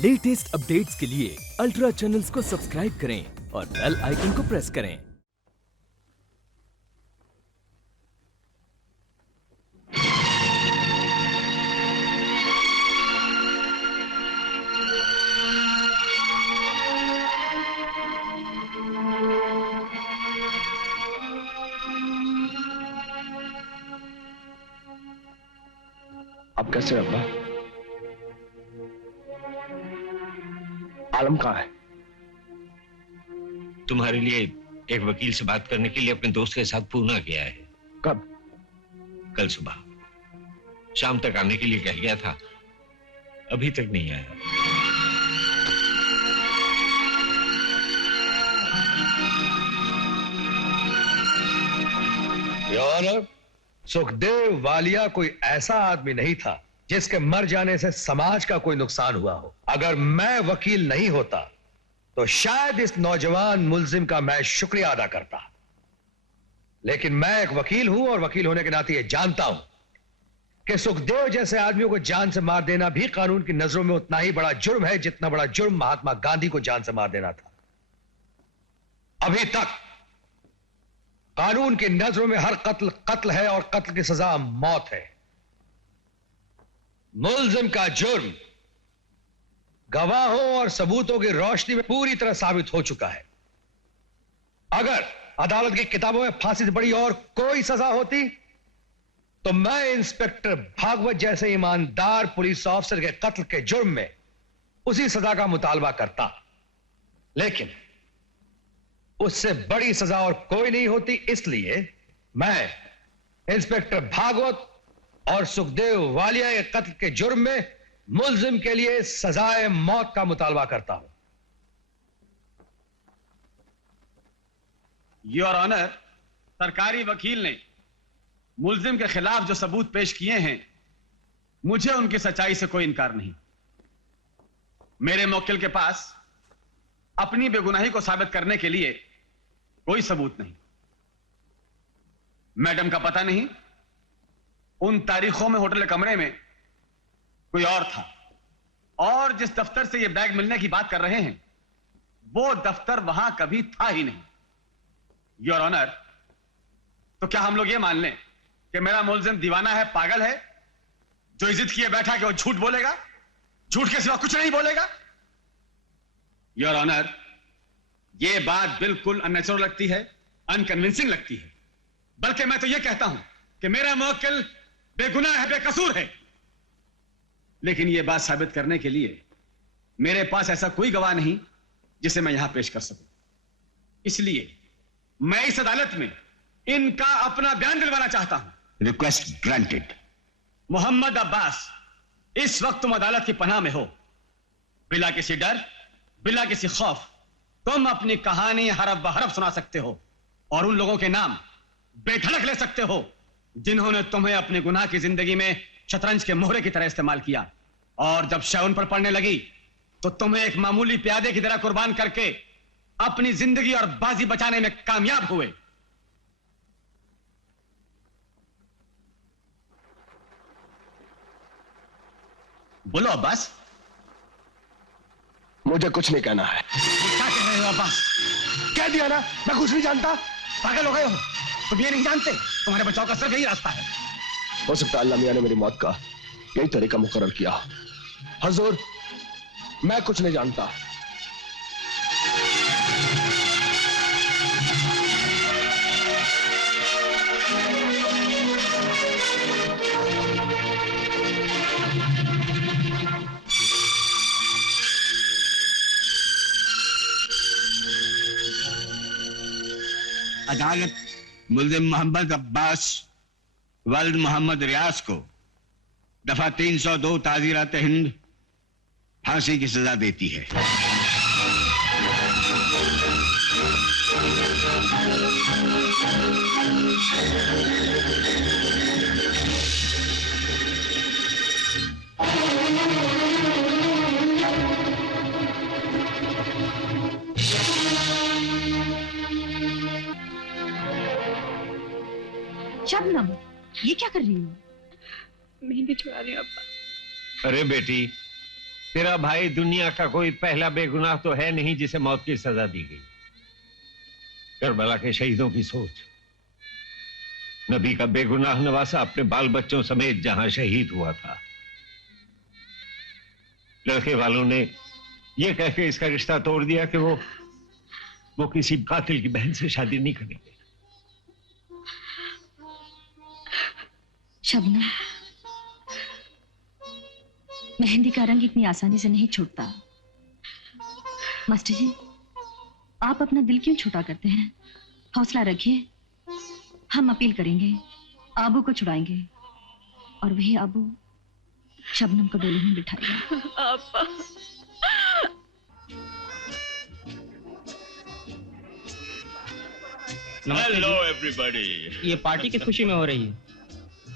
Latest updates के लिए ultra channels को सब्सक्राइब करें और बेल आइकन को प्रेस करें। अब कैसे अब्बा? आलम कहाँ है? तुम्हारे लिए एक वकील से बात करने के लिए अपने दोस्त के साथ पूना गया है। कब? कल सुबह शाम तक आने के लिए कह गया था, अभी तक नहीं आया। योर ऑनर, सुखदेव वालिया कोई ऐसा आदमी नहीं था जिसके मर जाने से समाज का कोई नुकसान हुआ हो। अगर मैं वकील नहीं होता तो शायद इस नौजवान मुलजिम का मैं शुक्रिया अदा करता, लेकिन मैं एक वकील हूं और वकील होने के नाते यह जानता हूं कि सुखदेव जैसे आदमियों को जान से मार देना भी कानून की नजरों में उतना ही बड़ा जुर्म है जितना बड़ा जुर्म महात्मा गांधी को जान से मार देना था। अभी तक कानून की नजरों में हर कत्ल कत्ल है और कत्ल की सजा मौत है। मुल्जिम का जुर्म गवाहों और सबूतों की रोशनी में पूरी तरह साबित हो चुका है। अगर अदालत की किताबों में फांसी से बड़ी और कोई सजा होती तो मैं इंस्पेक्टर भागवत जैसे ईमानदार पुलिस ऑफिसर के कत्ल के जुर्म में उसी सजा का मुतालबा करता, लेकिन उससे बड़ी सजा और कोई नहीं होती। इसलिए मैं इंस्पेक्टर भागवत और सुखदेव वालिया के कत्ल के जुर्म में मुल्जिम के लिए सजाए मौत का मुतालबा करता हूं। योर ऑनर, सरकारी वकील ने मुल्जिम के खिलाफ जो सबूत पेश किए हैं, मुझे उनकी सच्चाई से कोई इनकार नहीं। मेरे मुवक्किल के पास अपनी बेगुनाही को साबित करने के लिए कोई सबूत नहीं। मैडम का पता नहीं, उन तारीखों में होटल कमरे में कोई और था, और जिस दफ्तर से ये बैग मिलने की बात कर रहे हैं वो दफ्तर वहां कभी था ही नहीं। योर ऑनर, तो क्या हम लोग ये मान लें कि मेरा मुल्जिम दीवाना है, पागल है, जो इज्जत किए बैठा कि वो झूठ बोलेगा, झूठ के सिवा कुछ नहीं बोलेगा? योर ऑनर, ये बात बिल्कुल अननेचुरल लगती है, अनकन्विंसिंग लगती है। बल्कि मैं तो ये कहता हूं कि मेरा मुवक्किल बेगुनाह है, बेकसूर है। लेकिन यह बात साबित करने के लिए मेरे पास ऐसा कोई गवाह नहीं जिसे मैं यहां पेश कर सकूं। इसलिए मैं इस अदालत में इनका अपना बयान दिलवाना चाहता हूं। Request granted. मोहम्मद अब्बास, इस वक्त तुम अदालत की पनाह में हो। बिला किसी डर, बिला किसी खौफ तुम अपनी कहानी हरफ बहरफ सुना सकते हो और उन लोगों के नाम बेधड़क ले सकते हो जिन्होंने तुम्हें अपने गुनाह की जिंदगी में शतरंज के मोहरे की तरह इस्तेमाल किया, और जब शय उन पर पड़ने लगी तो तुम्हें एक मामूली प्यादे की तरह कुर्बान करके अपनी जिंदगी और बाजी बचाने में कामयाब हुए। बोलो अब्बास। मुझे कुछ नहीं कहना है। क्या कह रहे हो अब्बास? कह दिया ना, मैं कुछ नहीं जानता। पागल हो गए हो? तुम ये नहीं जानते तुम्हारे बचाव का सिर्फ यही रास्ता है। हो सकता है अल्लाह मियां ने मेरी मौत का यही तरीका मुकर्रर किया। हजूर, मैं कुछ नहीं जानता। अदालत मुल्जिम मोहम्मद अब्बास वल्द मोहम्मद रियाज को दफा 302 ताज़ीरात हिंद फांसी की सजा देती है। शबनम, ये क्या कर रही हो? मेहंदी छुड़ा रही हूँ अब्बा। अरे बेटी, तेरा भाई दुनिया का कोई पहला बेगुनाह तो है नहीं जिसे मौत की सजा दी गई। करबला के शहीदों की सोच, नबी का बेगुनाह नवासा अपने बाल बच्चों समेत जहां शहीद हुआ था, लड़के वालों ने यह कह के इसका रिश्ता तोड़ दिया कि वो किसी कातिल की बहन से शादी नहीं करेंगे। शबनम, मेहंदी का रंग इतनी आसानी से नहीं छूटता। मास्टर जी, आप अपना दिल क्यों छोटा करते हैं? हौसला रखिए, हम अपील करेंगे, आबू को छुड़ाएंगे और वही आबू शबनम को डोली में बिठाएगा। आपा। Hello everybody. ये पार्टी किस खुशी में हो रही है?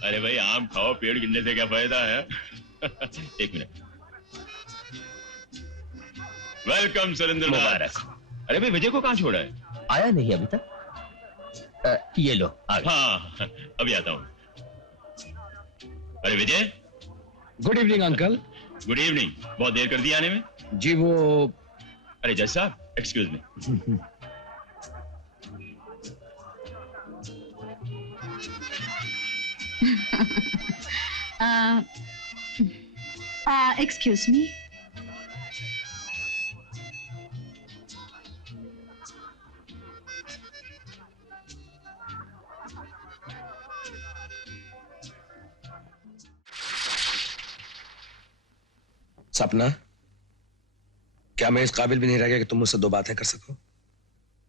अरे भाई आम खाओ, पेड़ गिरने से क्या फायदा है। एक मिनट। वेलकम सुरेंद्र मुबारक। अरे भाई विजय को कहाँ छोड़ा है? आया नहीं अभी तक। ये लो आ गए। हाँ अभी आता हूँ। अरे Vijay. Good evening uncle. Good evening. बहुत देर कर दी आने में। जी वो अरे जज साहब एक्सक्यूज मी। Excuse me. सपना, क्या मैं इस काबिल भी नहीं रह गया कि तुम मुझसे दो बातें कर सको?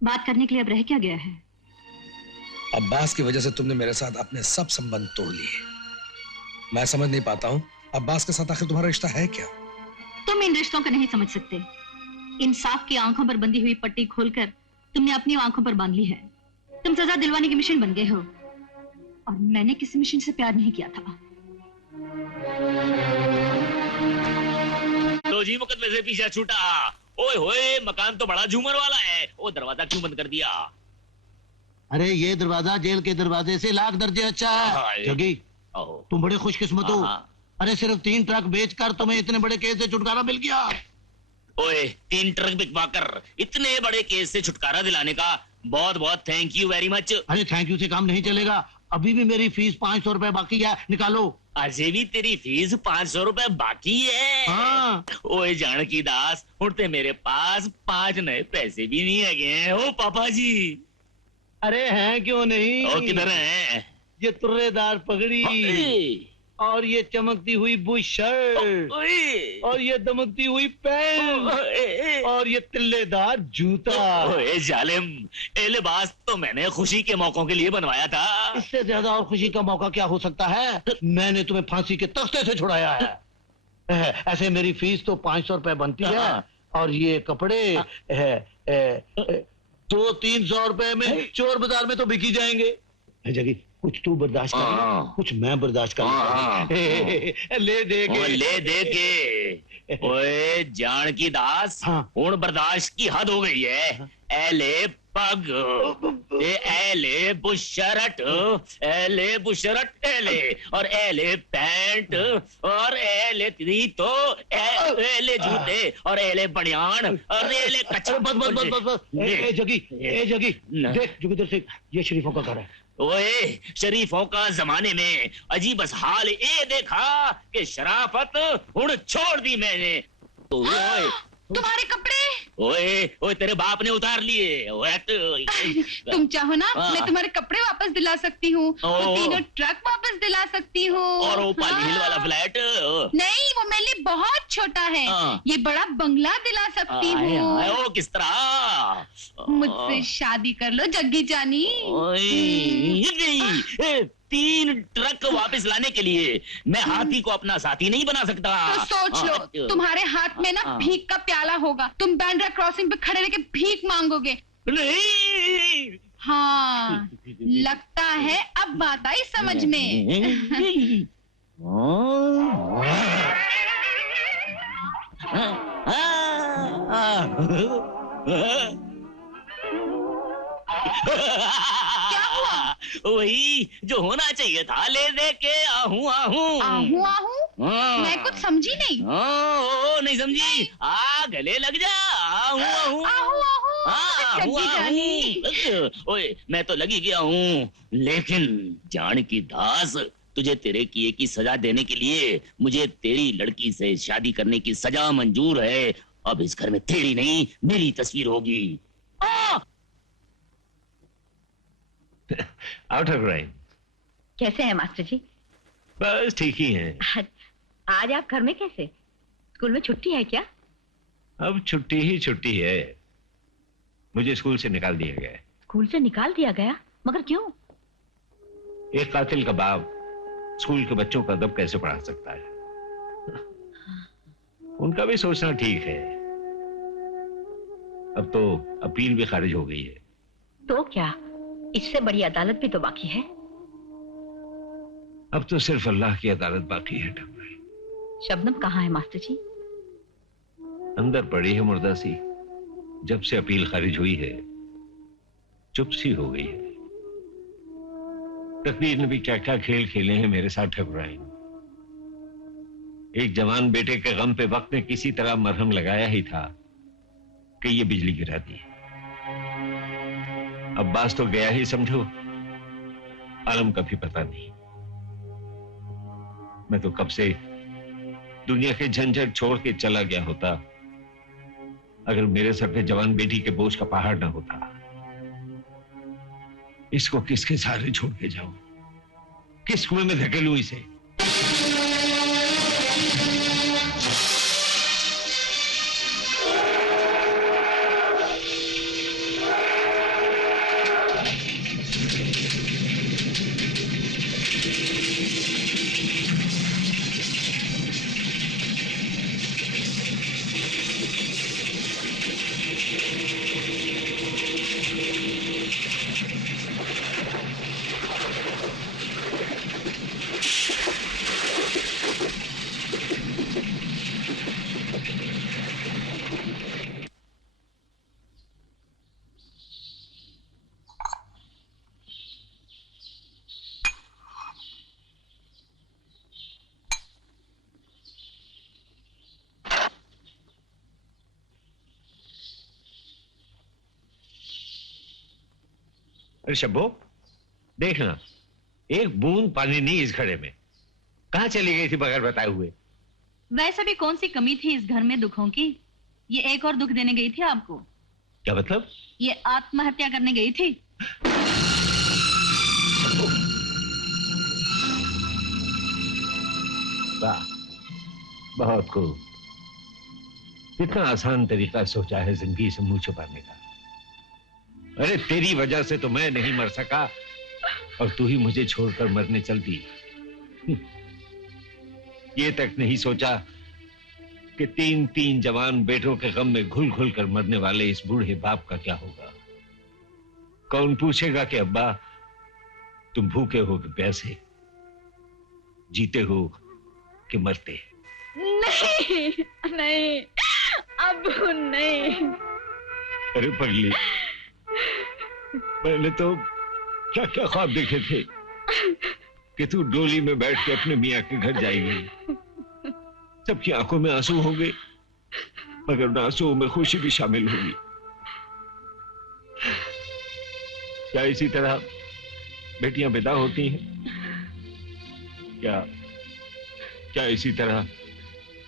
बात करने के लिए अब रह क्या गया है? अब्बास की वजह से तुमने मेरे साथ अपने सब संबंध तोड़ लिए। मैं समझ नहीं पाता हूँ अब्बास के साथ आखिर तुम्हारा रिश्ता है क्या? तुम इन रिश्तों को नहीं समझ सकते। इंसाफ की आंखों पर बंधी हुई पट्टी खोलकर तुमने अपनी आंखों पर बांध ली है। तुम सजा दिलवाने की मिशन बन गए हो और मैंने किसी मिशन से प्यार नहीं किया था। तो जी मुकदमे से पीछा छूटा। ओए होए, मकान तो बड़ा झूमर वाला है। वो दरवाजा क्यों बंद कर दिया? अरे ये दरवाजा जेल के दरवाजे से लाख दर्जे अच्छा है। जगी, तुम बड़े खुशकिस्मत हो। अरे सिर्फ 3 ट्रक बेचकर तुम्हें इतने बड़े केस से छुटकारा मिल गया। ओए 3 ट्रक बिकवाकर इतने बड़े केस से छुटकारा दिलाने का बहुत बहुत थैंक यू वेरी मच। अरे थैंक यू से काम नहीं चलेगा। अभी भी मेरी फीस 500 रुपए बाकी है, निकालो। अजे भी तेरी फीस 500 रुपए बाकी है? हाँ। ओए जानकी दास, उड़ते मेरे पास 5 नए पैसे भी नहीं है। ओ पापा जी। अरे हैं क्यों नहीं। ओ किधर है? ये तुर्रेदार पगड़ी और ये चमकती हुई बुश शर्ट और ये दमकती हुई पैंट और ये तिल्लेदार जूता। ओए जालिम, ये लिबास तो मैंने खुशी के मौकों के लिए बनवाया था। इससे ज्यादा और खुशी का मौका क्या हो सकता है? मैंने तुम्हें फांसी के तख्ते से छुड़ाया है। ऐसे मेरी फीस तो 500 रुपए बनती है और ये कपड़े 200-300 रुपए में चोर बाजार में तो बिकी जाएंगे। जगी, कुछ तू बर्दाश्त कर, कुछ मैं बर्दाश्त कर। ले दे के। ओए जानकी दास, हुण बर्दाश्त की हद हो गई है। एले पग, एले बुशरट, एले बुशरट, एले और एले पैंट और एले ती तो एले जूते और एले बनियान और एले कच्चा। बस। जगी, देख जो इधर से, ये शरीफों का घर है। ओए शरीफों का जमाने में अजीब बस हाल ये देखा कि शराफत हुण छोड़ दी मैंने। तो ओए तुम्हारे कपड़े। ओए तेरे बाप ने उतार लिए। तुम चाहो ना मैं तुम्हारे कपड़े वापस दिला सकती हूँ, 3 ट्रक वापस दिला सकती हूँ। और वो पाली हिल वाला फ्लैट नहीं, वो मेरे लिए बहुत छोटा है। ये बड़ा बंगला दिला सकती हूँ। किस तरह? मुझसे शादी कर लो जग्गी जानी। 3 ट्रक वापस लाने के लिए मैं हाथी को अपना साथी नहीं बना सकता। तो सोच लो, तुम्हारे हाथ में ना भीख का प्याला होगा। तुम बैंड्रा क्रॉसिंग पे खड़े रहकर भीख मांगोगे। नहीं। हाँ, लगता है अब बात आई समझ में। क्या हुआ? वही जो होना चाहिए था, ले दे के आहू। आहू? मैं कुछ समझी नहीं। नहीं नहीं समझी? आ गले लग जा। आहू आहू ओए, मैं तो लगी गया हूँ, लेकिन जानकी दास, तुझे तेरे किए की सजा देने के लिए मुझे तेरी लड़की से शादी करने की सजा मंजूर है। अब इस घर में तेरी नहीं, मेरी तस्वीर होगी। आउट ऑफ राइन। कैसे हैं मास्टर जी? बस ठीक ही हैं। आज आप घर में कैसे? स्कूल में छुट्टी है क्या? अब छुट्टी ही छुट्टी है। मुझे स्कूल से निकाल दिया गया है। स्कूल से निकाल दिया गया? मगर क्यों? एक कातिल का बाप स्कूल के बच्चों का अदब कैसे पढ़ा सकता है? उनका भी सोचना ठीक है। अब तो अपील भी खारिज हो गई है। तो क्या, इससे बड़ी अदालत भी तो बाकी है। अब तो सिर्फ अल्लाह की अदालत बाकी है। शबनम कहाँ है मास्टर जी? अंदर पड़ी है मुर्दा सी। जब से अपील खारिज हुई है चुप सी हो गई है। तकदीर ने भी क्या क्या खेल खेले हैं मेरे साथ ठकुराइन। एक जवान बेटे के गम पे वक्त ने किसी तरह मरहम लगाया ही था कि ये बिजली गिरा दी। अब्बास तो गया ही समझो, आलम का भी पता नहीं। मैं तो कब से दुनिया के झंझट छोड़ के चला गया होता अगर मेरे सर पे जवान बेटी के बोझ का पहाड़ ना होता। इसको किसके सहारे छोड़ के जाऊं? किस कुएं में धकेलूं इसे? अरे शब्बो, देखना, एक बूंद पानी नहीं इस घड़े में। कहां चली गई थी बगैर बताए हुए? वैसे भी कौन सी कमी थी इस घर में दुखों की? ये एक और दुख देने गई थी आपको। क्या मतलब? ये आत्महत्या करने गई थी। वाह, बहुत खूब। कितना आसान तरीका सोचा है जिंदगी से मुंह छुपाने का। अरे तेरी वजह से तो मैं नहीं मर सका और तू ही मुझे छोड़कर मरने चल दी। ये तक नहीं सोचा कि 3-3 जवान बेटों के गम में घुल घुल कर मरने वाले इस बूढ़े बाप का क्या होगा। कौन पूछेगा कि अब्बा तुम भूखे हो कि प्यासे, जीते हो कि मरते? नहीं नहीं, अब नहीं। अरे पगली, मैंने तो क्या क्या ख्वाब देखे थे कि तू डोली में बैठ के अपने मियाँ के घर जाएगी। सबकी आंखों में आंसू होंगे मगर उन आंसुओं में खुशी भी शामिल होगी। क्या इसी तरह बेटियां विदा होती हैं? क्या क्या इसी तरह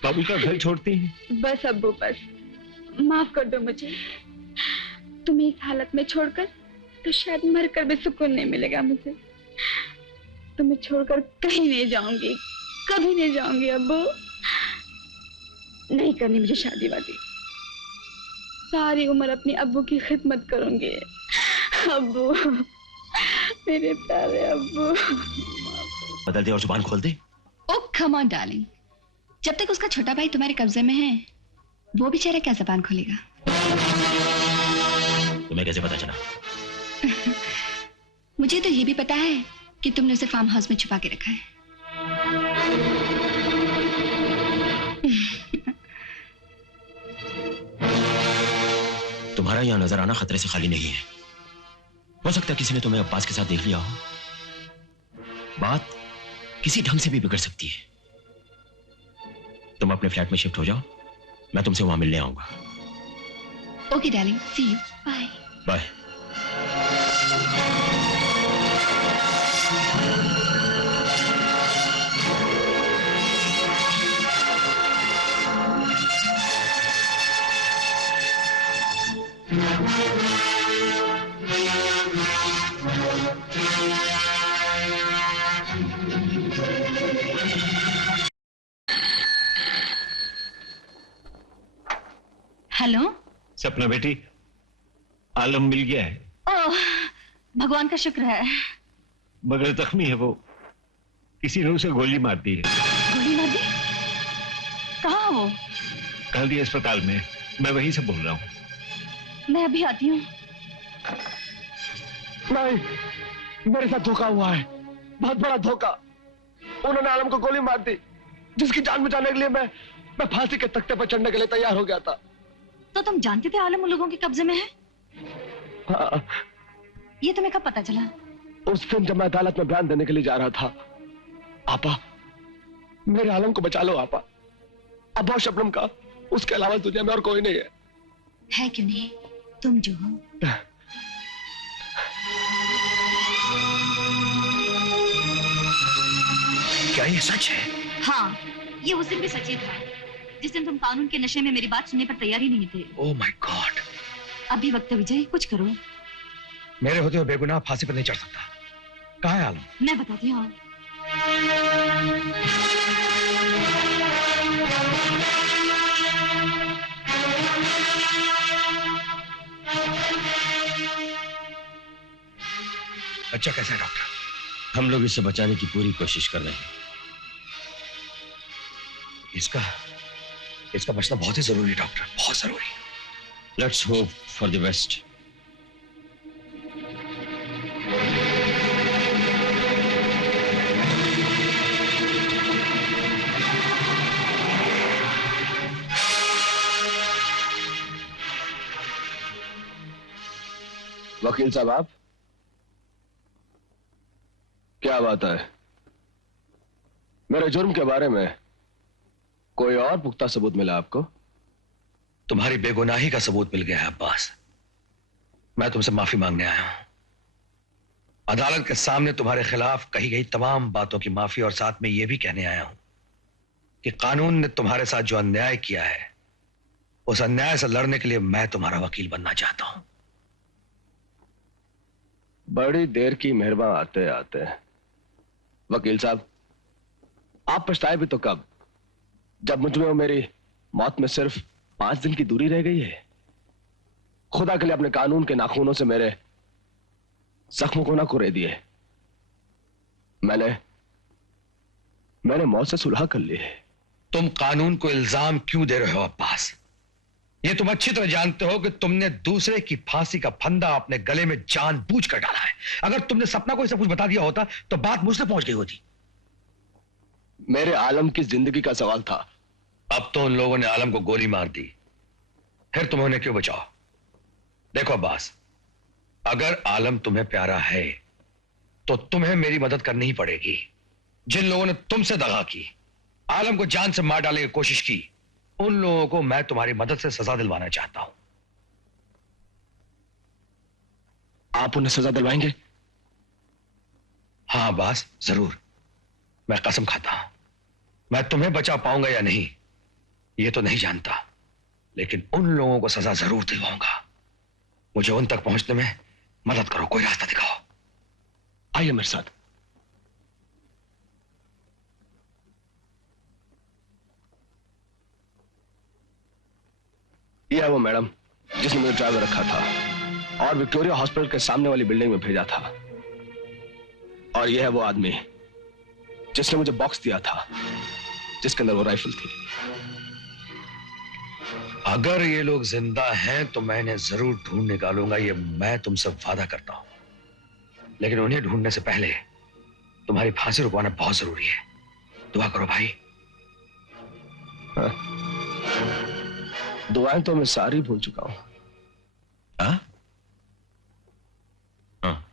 बाबू का घर छोड़ती हैं? बस अब्बू, बस माफ कर दो मुझे। तुम्हें इस हालत में छोड़कर तो शायद मरकर भी सुकून नहीं मिलेगा मुझे। तुम्हें छोड़कर कहीं नहीं जाऊंगी, कभी नहीं जाऊंगी अब्बू। नहीं करनी मुझे शादी वादी। सारी उम्र अपनी अब्बू की खिदमत करूंगी। अब्बू, मेरे प्यारे अब्बू। बदल दे और जुबान खोल दे। ओ कम ऑन डार्लिंग, जब तक उसका छोटा भाई तुम्हारे कब्जे में है वो बेचारा क्या जबान खोलेगा? तुम्हें कैसे पता चला? मुझे तो ये भी पता है कि तुमने उसे फार्म हाउस में छुपा के रखा है। तुम्हारा यहां नजर आना खतरे से खाली नहीं है। हो सकता है किसी ने तुम्हें अब्बास के साथ देख लिया हो। बात किसी ढंग से भी बिगड़ सकती है। तुम अपने फ्लैट में शिफ्ट हो जाओ मैं तुमसे वहां मिलने आऊंगा। Okay darling, see you, bye. Bye. Hello. Sapna बेटी, आलम मिल गया है। ओह, भगवान का शुक्र है। मगर जख्मी है वो, किसी ने उसे गोली मार दी है। गोली मार दी? कहाँ वो? गांधी अस्पताल में, मैं वहीं से बोल रहा हूँ। मैं अभी आती हूँ। नहीं, मेरे साथ धोखा हुआ है, बहुत बड़ा धोखा। उन्होंने आलम को गोली मार दी, जिसकी जान बचाने के लिए मैं फांसी के तख्ते पर चढ़ने के लिए तैयार हो गया था। तो तुम जानते थे आलम उन लोगों के कब्जे में है? हाँ। ये तुम्हें कब पता चला? उस दिन जब मैं अदालत में बयान देने के लिए जा रहा था। आपा, मेरे आलम को बचा लो आपा। अब और शबनम का, उसके अलावा दुनिया में और कोई नहीं है। है क्यों नहीं, तुम जो हो। क्या ये सच है? हाँ, ये उस दिन भी सच ही था, जिस दिन तुम कानून के नशे में मेरी बात सुनने पर तैयार ही नहीं थे। Oh my God. अभी वक्त है विजय, कुछ करो। मेरे होते हुए बेगुनाह फांसी पर नहीं चढ़ सकता। कहाँ है आलम? मैं बताती हूँ। बच्चा कैसा है डॉक्टर? हम लोग इसे बचाने की पूरी कोशिश कर रहे हैं। इसका बचना बहुत ही जरूरी है डॉक्टर, बहुत जरूरी। Let's hope for the best. वकील साहब, आप क्या बात है? मेरे जुर्म के बारे में कोई और पुख्ता सबूत मिला आपको? तुम्हारी बेगुनाही का सबूत मिल गया है अब्बास। मैं तुमसे माफी मांगने आया हूं। अदालत के सामने तुम्हारे खिलाफ कही गई तमाम बातों की माफी, और साथ में यह भी कहने आया हूं कि कानून ने तुम्हारे साथ जो अन्याय किया है, उस अन्याय से लड़ने के लिए मैं तुम्हारा वकील बनना चाहता हूं। बड़ी देर की मेहरबान आते आते। वकील साहब, आप पछताए भी तो कब, जब मुझ में और मेरी मौत में सिर्फ 5 दिन की दूरी रह गई है। खुदा के लिए अपने कानून के नाखूनों से मेरे जख्मों को ना कुरे दिए। मैंने मौत से सुलह कर ली है। तुम कानून को इल्जाम क्यों दे रहे हो अब्बास? ये तुम अच्छी तरह जानते हो कि तुमने दूसरे की फांसी का फंदा अपने गले में जानबूझकर डाला है। अगर तुमने सपना को सब कुछ बता दिया होता तो बात मुझसे पहुंच गई होती। मेरे आलम की जिंदगी का सवाल था। अब तो उन लोगों ने आलम को गोली मार दी, फिर तुम उन्हें क्यों बचाओ? देखो अब्बास, अगर आलम तुम्हें प्यारा है तो तुम्हें मेरी मदद करनी ही पड़ेगी। जिन लोगों ने तुमसे दगा की, आलम को जान से मार डालने की कोशिश की, उन लोगों को मैं तुम्हारी मदद से सजा दिलवाना चाहता हूं। आप उन्हें सजा दिलवाएंगे? हाँ अब्बास, जरूर। मैं कसम खाता हूं। मैं तुम्हें बचा पाऊंगा या नहीं ये तो नहीं जानता, लेकिन उन लोगों को सजा जरूर दिलवाऊंगा। मुझे उन तक पहुंचने में मदद करो, कोई रास्ता दिखाओ। आइए मेरे साथ। यह है वो मैडम जिसने मुझे ड्राइवर रखा था और विक्टोरिया हॉस्पिटल के सामने वाली बिल्डिंग में भेजा था। और यह है वो आदमी जिसने मुझे बॉक्स दिया था जिसके अंदर वो राइफल थी। अगर ये लोग जिंदा हैं तो मैं इन्हें जरूर ढूंढ निकालूंगा, ये मैं तुमसे वादा करता हूं। लेकिन उन्हें ढूंढने से पहले तुम्हारी फांसी रुकवाना बहुत जरूरी है। दुआ करो भाई। हाँ। दुआएं तो मैं सारी भूल चुका हूं। हाँ? हाँ।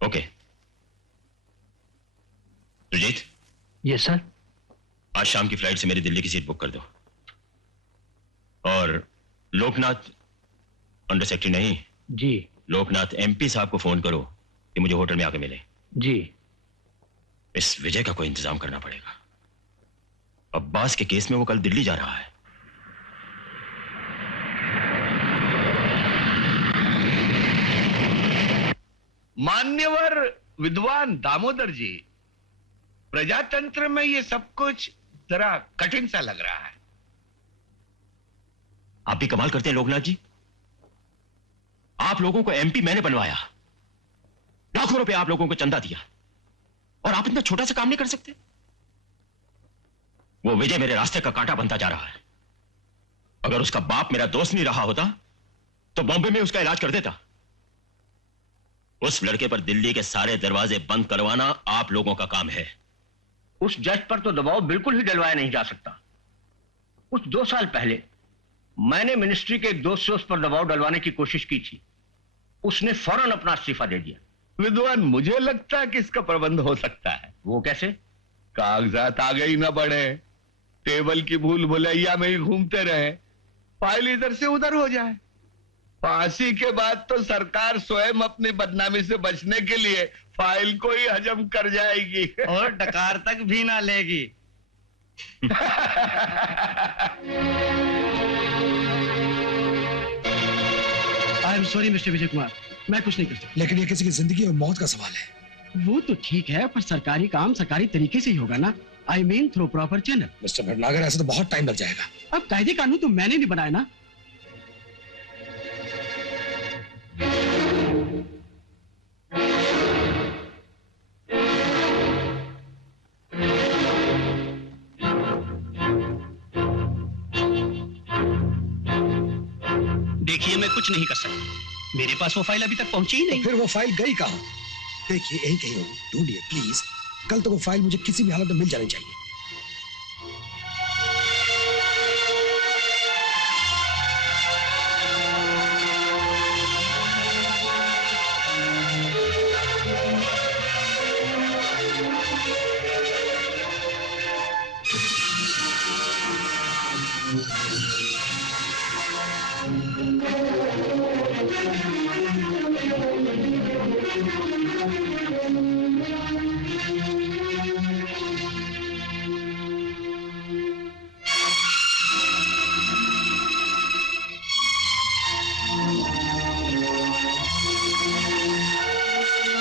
ओके। सुजीत? Yes sir. आज शाम की फ्लाइट से मेरी दिल्ली की सीट बुक कर दो। और लोकनाथ अंडर सेक्रेटरी नहीं जी, लोकनाथ एमपी साहब को फोन करो कि मुझे होटल में आके मिले। जी। इस विजय का कोई इंतजाम करना पड़ेगा। अब्बास के केस में वो कल दिल्ली जा रहा है। मान्यवर विद्वान दामोदर जी, प्रजातंत्र में ये सब कुछ जरा कठिन सा लग रहा है। आप भी कमाल करते हैं लोकनाथ जी। आप लोगों को एमपी मैंने बनवाया, लाखों रुपए आप लोगों को चंदा दिया, और आप इतना छोटा सा काम नहीं कर सकते। वो विजय मेरे रास्ते का कांटा बनता जा रहा है। अगर उसका बाप मेरा दोस्त नहीं रहा होता तो बॉम्बे में उसका इलाज कर देता। उस लड़के पर दिल्ली के सारे दरवाजे बंद करवाना आप लोगों का काम है। उस जज पर तो दबाव बिल्कुल ही डलवाया नहीं जा सकता। कुछ 2 साल पहले मैंने मिनिस्ट्री के एक दोस्त से उस पर दबाव डलवाने की कोशिश की थी। उसने फौरन अपना इस्तीफा दे दिया। विद्वान, मुझे लगता है कि इसका प्रबंध हो सकता है। वो कैसे? कागजात आगे ही ना बढ़े, टेबल की भूल भुलैया में ही घूमते रहे, फाइल इधर से उधर हो जाए। फांसी के बाद तो सरकार स्वयं अपनी बदनामी से बचने के लिए फाइल को ही हजम कर जाएगी और डकार तक भी ना लेगी। I am sorry mister Vijay Kumar, मैं कुछ नहीं कर सकता। लेकिन ये किसी की जिंदगी और मौत का सवाल है। वो तो ठीक है, पर सरकारी काम सरकारी तरीके से ही होगा ना। I mean through proper channel. Mister Bhatnagar, ऐसे तो बहुत टाइम लग जाएगा। अब कायदे कानून तो मैंने नहीं बनाया ना। देखिए, मैं कुछ नहीं कर सकता। मेरे पास वो फाइल अभी तक पहुंची ही नहीं। तो फिर वो फाइल गई कहाँ? देखिए, यही कहीं होगी, ढूंढिए प्लीज। कल तो वो फाइल मुझे किसी भी हालत में मिल जानी चाहिए।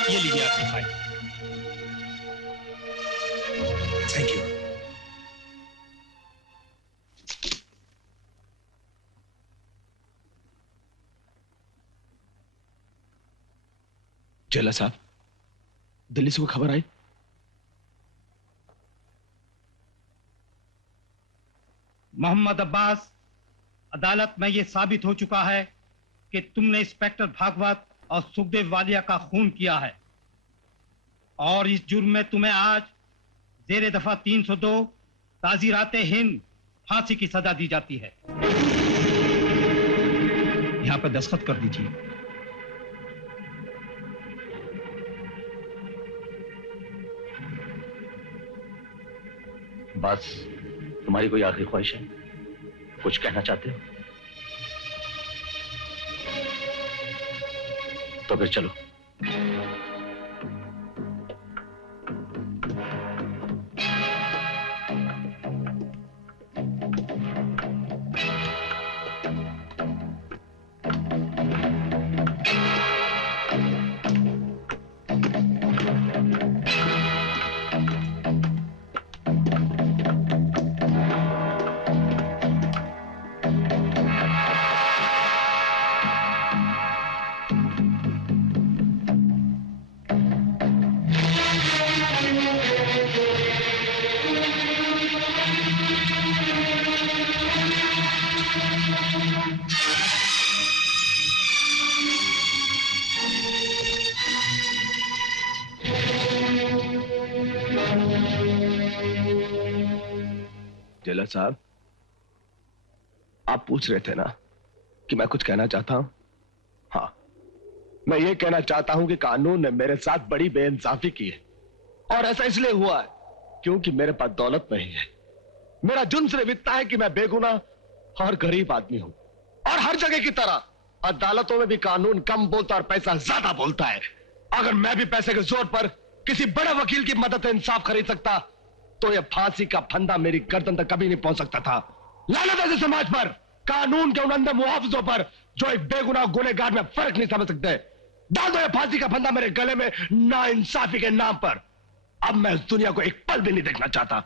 ये लीजिए आपकी फाइल। Thank you. जेला साहब, दिल्ली से कोई खबर आई? मोहम्मद अब्बास, अदालत में यह साबित हो चुका है कि तुमने इंस्पेक्टर भागवत और सुखदेव वालिया का खून किया है, और इस जुर्म में तुम्हें आज जेर दफा 302 ताज़ीराते हिंद फांसी की सजा दी जाती है। यहां पर दस्तखत कर दीजिए। बस, तुम्हारी कोई आखिरी ख्वाहिश है? कुछ कहना चाहते हो? तो फिर चलो। जेलर साहब, आप पूछ रहे थे ना कि मैं कुछ कहना चाहता हूं? हाँ, मैं ये कहना चाहता हूं कि कानून ने मेरे साथ बड़ी बेइंसाफी की है, और ऐसा इसलिए हुआ है क्योंकि मेरे पास दौलत नहीं है, मेरा जुर्म सिर्फ इतना है कि मैं बेगुनाह और गरीब आदमी हूं, और हर जगह की तरह अदालतों में भी कानून कम बोलता और पैसा ज्यादा बोलता है। अगर मैं भी पैसे के जोर पर किसी बड़े वकील की मदद से इंसाफ खरीद सकता तो यह फांसी का फंदा मेरी गर्दन तक कभी नहीं पहुंच सकता था। लानत ऐसे समाज पर, कानून के उन अंधे मुहाफिजों पर जो एक बेगुनाह गुनहगार में फर्क नहीं समझ सकते। डाल दो यह फांसी का फंदा मेरे गले में नाइंसाफी के नाम पर। अब मैं इस दुनिया को एक पल भी नहीं देखना चाहता।